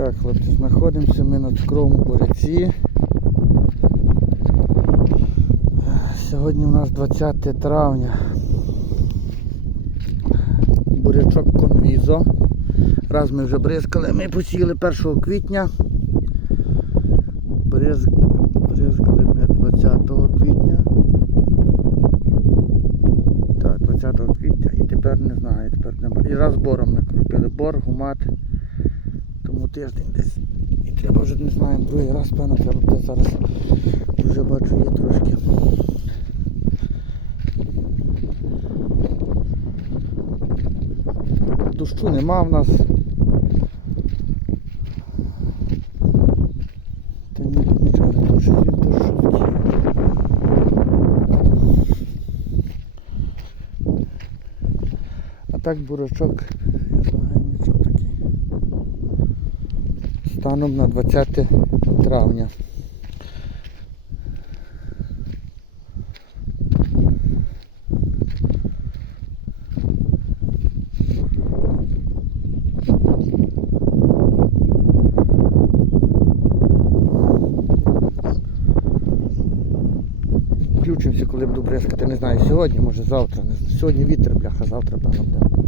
Так, хлопці, знаходимося ми на цукровому буряці. Сьогодні у нас 20 травня. Бурячок конвізо. Раз ми вже бризкали, ми посіяли 1 квітня. Бриз... Бризкали ми 20 квітня. Так, 20 квітня і тепер не знаю, тепер немає. І раз бором ми кропили бор, гумат. Тому тиждень десь. І треба вже не знаю, другий раз, певно, треба буде зараз. Вже бачу є трошки. Дощу нема в нас. Та ні, тут нічого, тут щось він пожовтів. А так бурачок, Станом на 20 травня. Включимося, коли буду бризкати, не знаю, сьогодні, може завтра. Сьогодні вітер, бляха, завтра певно буде.